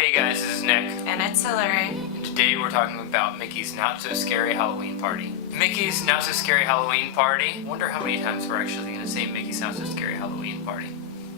Hey guys, this is Nick. And it's Hillary. And today we're talking about Mickey's Not So Scary Halloween Party. Mickey's Not So Scary Halloween Party, wonder how many times we're actually going to say Mickey's Not So Scary Halloween Party,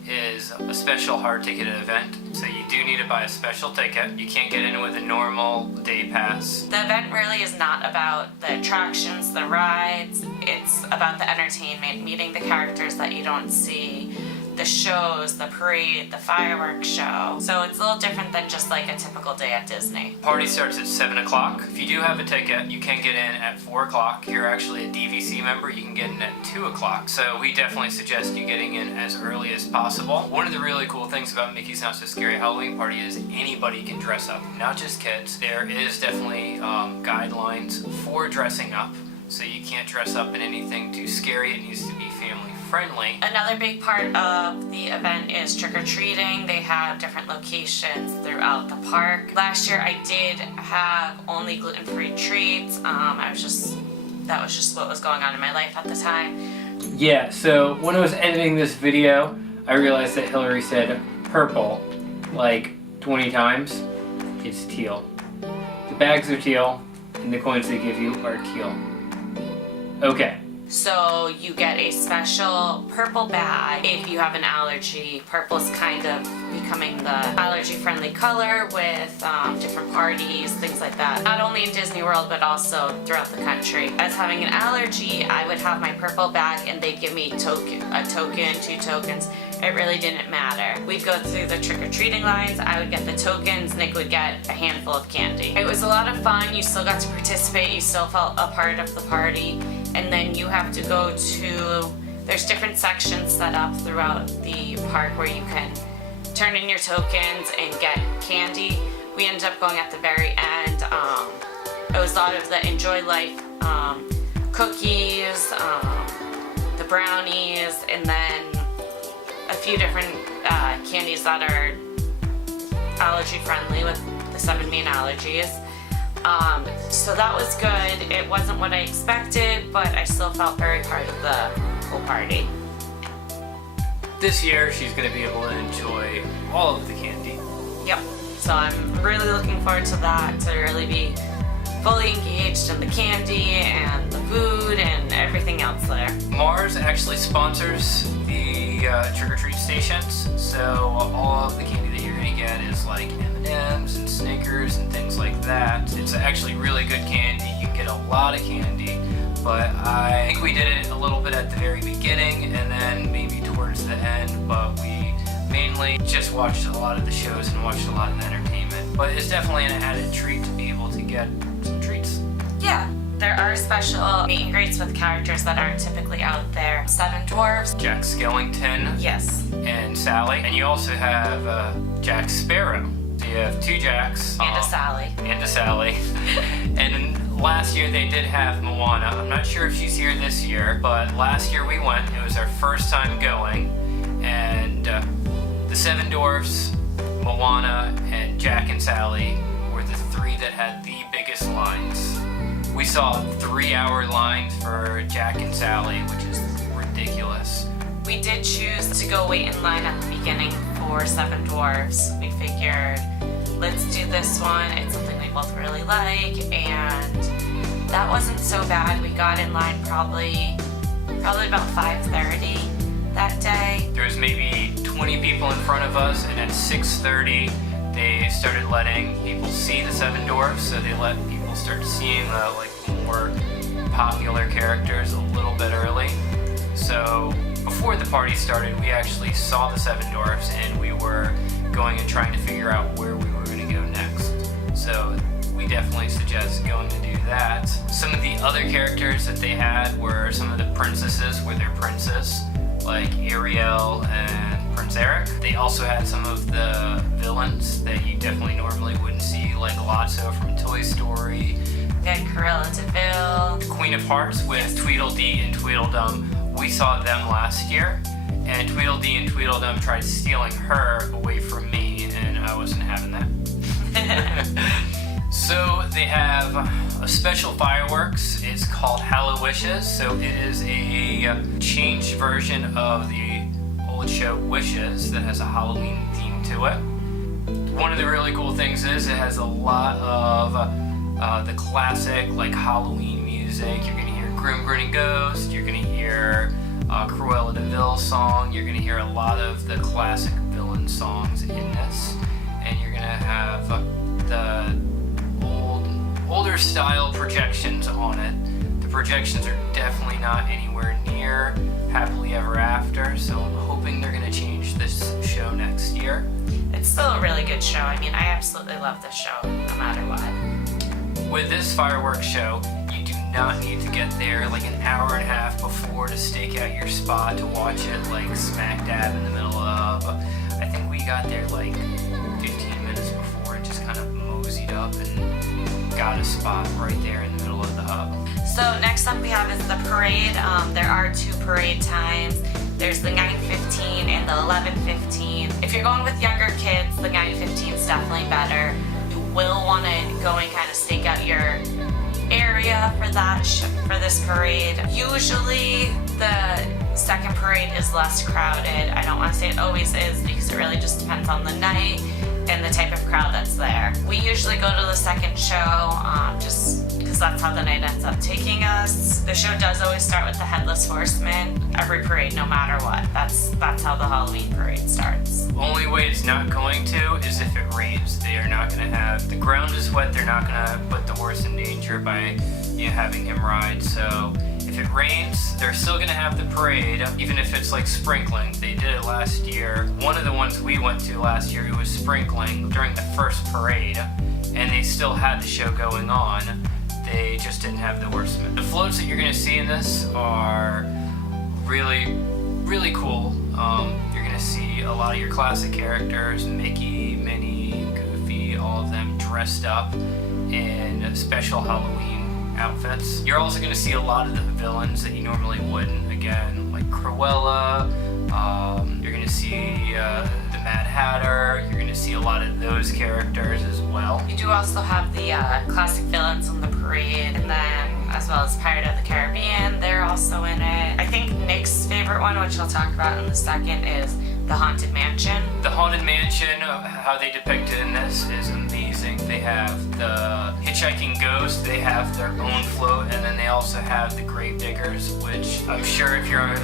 is a special hard ticketed event. So you do need to buy a special ticket. You can't get in with a normal day pass. The event really is not about the attractions, the rides. It's about the entertainment, meeting the characters that you don't see, the shows, the parade, the fireworks show. So it's a little different than just like a typical day at Disney. Party starts at 7 o'clock. If you do have a ticket, you can get in at 4 o'clock. If you're actually a DVC member, you can get in at 2 o'clock. So we definitely suggest you getting in as early as possible. One of the really cool things about Mickey's Not So Scary Halloween Party is anybody can dress up, not just kids. There is definitely guidelines for dressing up. So you can't dress up in anything too scary. It needs to be family friendly. Another big part of the event is trick-or-treating. They have different locations throughout the park. Last year I did have only gluten-free treats. That was just what was going on in my life at the time. Yeah, so when I was editing this video, I realized that Hillary said purple like 20 times. It's teal. The bags are teal, and the coins they give you are teal. Okay. So you get a special purple bag if you have an allergy. Purple is kind of becoming the allergy-friendly color with different parties, things like that. Not only in Disney World, but also throughout the country. As having an allergy, I would have my purple bag and they'd give me a token, 2 tokens. It really didn't matter. We'd go through the trick-or-treating lines. I would get the tokens. Nick would get a handful of candy. It was a lot of fun. You still got to participate. You still felt a part of the party. And then you have to go to, there's different sections set up throughout the park where you can turn in your tokens and get candy. We ended up going at the very end. It was a lot of the Enjoy Life cookies, the brownies, and then a few different candies that are allergy friendly with the 7 main allergies. So that was good. It wasn't what I expected, but I still felt very part of the whole party. This year she's going to be able to enjoy all of the candy. Yep. So I'm really looking forward to that, to really be fully engaged in the candy and the food and everything else there. Mars actually sponsors the trick-or-treat stations, so all of the candy that you're going to get is like M&Ms and Snickers and things like that. It's actually really good candy. You can get a lot of candy, but I think we did it a little bit at the very beginning and then maybe towards the end, but we mainly just watched a lot of the shows and watched a lot of the entertainment. But it's definitely an added treat to be able to get some treats. Yeah. There are special meet and greets with characters that aren't typically out there. 7 Dwarfs. Jack Skellington. Yes. And Sally. And you also have Jack Sparrow. So you have 2 Jacks. And a Sally. And a Sally. And last year they did have Moana. I'm not sure if she's here this year, but last year we went. It was our first time going. And the 7 Dwarfs, Moana, and Jack and Sally were the 3 that had the biggest lines. We saw 3-hour lines for Jack and Sally, which is ridiculous. We did choose to go wait in line at the beginning for 7 Dwarfs. We figured, let's do this one. It's something we both really like, and that wasn't so bad. We got in line probably about 5:30 that day. There was maybe 20 people in front of us, and at 6:30, they started letting people see the 7 Dwarfs, so they let people start seeing the more popular characters a little bit early. So before the party started, we actually saw the 7 Dwarfs and we were going and trying to figure out where we were going to go next. So we definitely suggest going to do that. Some of the other characters that they had were some of the princesses with their princes, like Ariel and Prince Eric. They also had some of the villains that you definitely normally wouldn't see, like Lotso from Toy Story. And Cruella de Vil. The Queen of Hearts with Tweedledee and Tweedledum. We saw them last year, and Tweedledee and Tweedledum tried stealing her away from me, and I wasn't having that. So they have a special fireworks. It's called Hallowishes. So it is a changed version of the old show Wishes that has a Halloween theme to it. one of the really cool things is it has a lot of the classic like Halloween music. You're gonna hear Grim Grinning Ghost, you're gonna hear Cruella de Vil song, you're gonna hear a lot of the classic villain songs in this, and you're gonna have the older style projections on it. The projections are definitely not anywhere near Happily Ever After, so I'm hoping they're gonna change this show next year. It's still a really good show. I mean, I absolutely love this show, no matter what. With this fireworks show, you do not need to get there like an hour and a half before to stake out your spot to watch it like smack dab in the middle of. I think we got there like 15 minutes before and just kind of moseyed up and got a spot right there in the middle of the hub. So next up we have is the parade. There are 2 parade times. There's the 9:15 and the 11:15. If you're going with younger kids, the 9:15 is definitely better. You will want to go and kind of stake out your area for that for this parade. Usually the second parade is less crowded. I don't want to say it always is because it really just depends on the night and the type of crowd that's there. We usually go to the second show just because that's how the night ends up taking us. The show does always start with the Headless Horseman. Every parade, no matter what. That's how the Halloween parade starts. Only way it's not going to is if it rains. They are not going to have, the ground is wet, they're not going to put the horse in danger by having him ride. So if it rains, they're still going to have the parade, even if it's like sprinkling. They did it last year. One of the ones we went to last year, it was sprinkling during the first parade, and they still had the show going on. They just didn't have the horsemen. The floats that you're going to see in this are really, really cool. You're going to see a lot of your classic characters, Mickey, Minnie, Goofy, all of them dressed up in special Halloween outfits. You're also going to see a lot of the villains that you normally wouldn't. Again, like Cruella. You're going to see the Mad Hatter. You're going to see a lot of those characters as well. You do also have the classic villains on the parade, and then as well as Pirate of the Caribbean, they're also in it. I think Nick's favorite one, which I'll talk about in a second, is the Haunted Mansion. The Haunted Mansion, how they depict it in this is amazing. They have the Hitchhiking Ghost, they have their own float, and then they also have the Gravediggers, which I'm sure if you're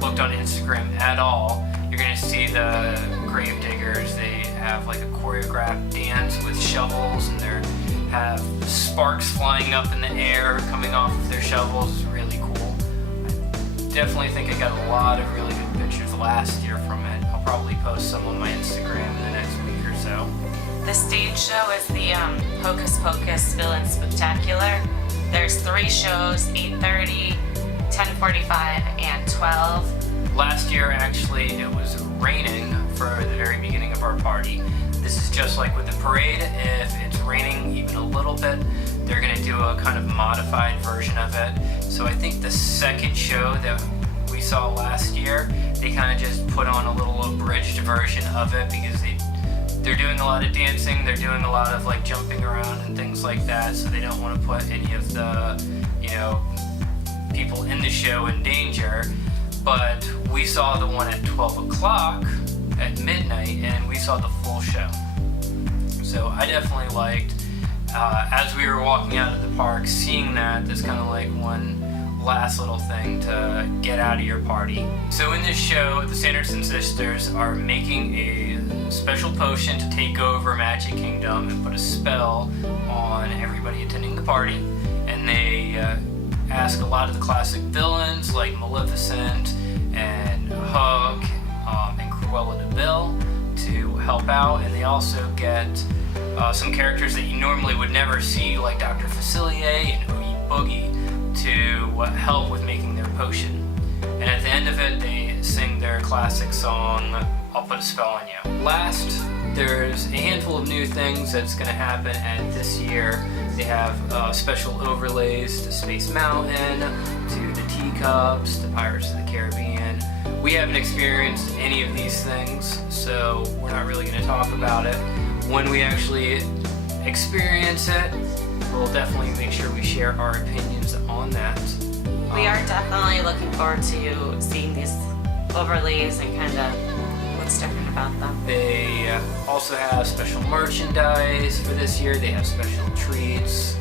looked on Instagram at all, you're gonna see the Gravediggers. They have like a choreographed dance with shovels, and they have sparks flying up in the air coming off of their shovels. It's really cool. I definitely think I got a lot of really good pictures last year from it. I'll probably post some on my Instagram in the next week or so. The stage show is the Hocus Pocus Villain Spectacular. There's 3 shows, 8:30, 10:45, and 12. Last year, actually, it was raining for the very beginning of our party. This is just like with the parade. If it's raining even a little bit, they're going to do a kind of modified version of it. So I think the second show that we saw last year, they kind of just put on a little abridged version of it because they're doing a lot of dancing, they're doing a lot of like jumping around and things like that, so they don't want to put any of the, people in the show in danger. But we saw the one at 12 o'clock at midnight, and we saw the full show. So I definitely liked, as we were walking out of the park, seeing that's kind of like one last little thing to get out of your party. So in this show, the Sanderson sisters are making a special potion to take over Magic Kingdom and put a spell on everybody attending the party. And they ask a lot of the classic villains like Maleficent and Hook and Cruella de Vil to help out, and they also get some characters that you normally would never see, like Dr. Facilier and Oogie Boogie, to help with making their potion. And at the end of it, they sing their classic song, I'll Put a Spell on You. Last, there's a handful of new things that's going to happen, and this year they have special overlays to Space Mountain, to the Teacups, to Pirates of the Caribbean. We haven't experienced any of these things, so we're not really going to talk about it. When we actually experience it, we'll definitely make sure we share our opinions on that. We are definitely looking forward to seeing these overlays and kind of what what's different about them. They also have special merchandise for this year. They have special treats.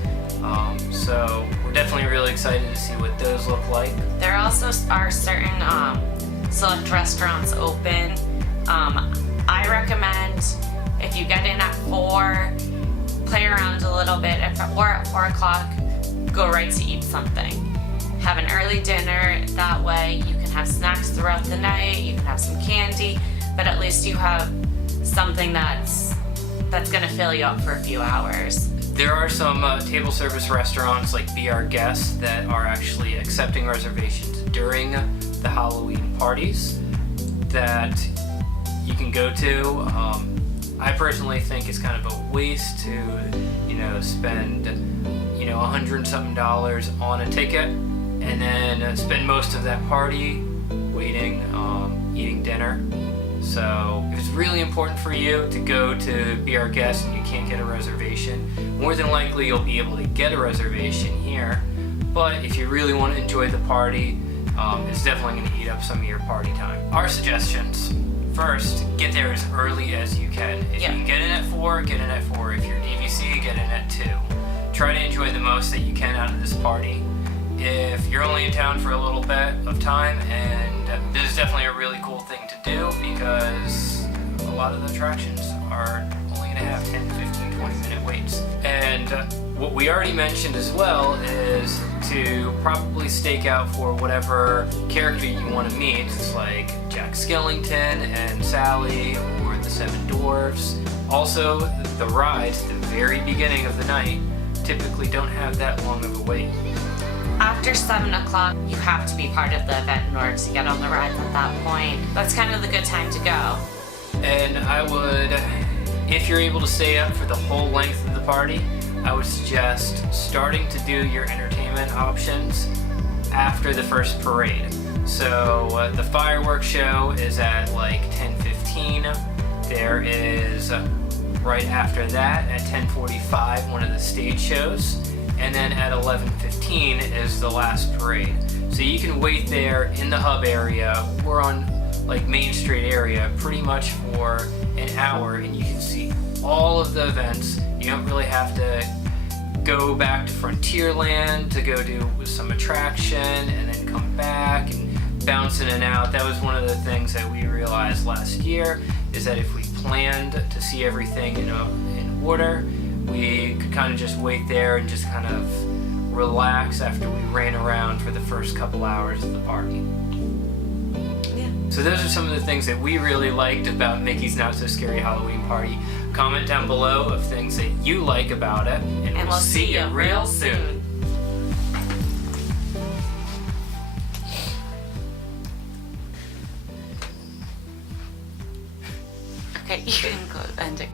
So we're definitely really excited to see what those look like. There also are certain select restaurants open. I recommend if you get in at 4, play around a little bit. Or at 4 o'clock, go right to eat something. Have an early dinner. That way you can have snacks throughout the night. You can have some candy, but at least you have something that's gonna fill you up for a few hours. There are some table service restaurants like Be Our Guest that are actually accepting reservations during the Halloween parties that you can go to. I personally think it's kind of a waste to, spend, $100 and something on a ticket and then spend most of that party waiting, eating dinner. So if it's really important for you to go to Be Our Guest and you can't get a reservation, more than likely you'll be able to get a reservation here. But if you really want to enjoy the party, it's definitely going to eat up some of your party time. Our suggestions: first, get there as early as you can. If you can get in at 4, get in at 4. If you're DVC, get in at 2. Try to enjoy the most that you can out of this party. If you're only in town for a little bit of time, and this is definitely a really cool thing to do because a lot of the attractions are only going to have 10, 15, 20-minute waits. And what we already mentioned as well is to probably stake out for whatever character you want to meet. It's like Jack Skellington and Sally or the Seven Dwarfs. Also, the rides at the very beginning of the night typically don't have that long of a wait. After 7 o'clock, you have to be part of the event in order to get on the rides at that point. That's kind of the good time to go. And I would, if you're able to stay up for the whole length of the party, I would suggest starting to do your entertainment options after the first parade. So the fireworks show is at like 10:15. There is right after that at 10:45 one of the stage shows, and then at 11:15 is the last parade. So you can wait there in the hub area or on like Main Street area pretty much for an hour, and you can see all of the events. You don't really have to go back to Frontierland to go do some attraction and then come back and bounce in and out. That was one of the things that we realized last year, is that if we planned to see everything in order, we could kind of just wait there and just kind of relax after we ran around for the first couple hours of the party. Yeah. So those are some of the things that we really liked about Mickey's Not So Scary Halloween Party. Comment down below of things that you like about it, and we'll see you real soon. Okay, you can go end it.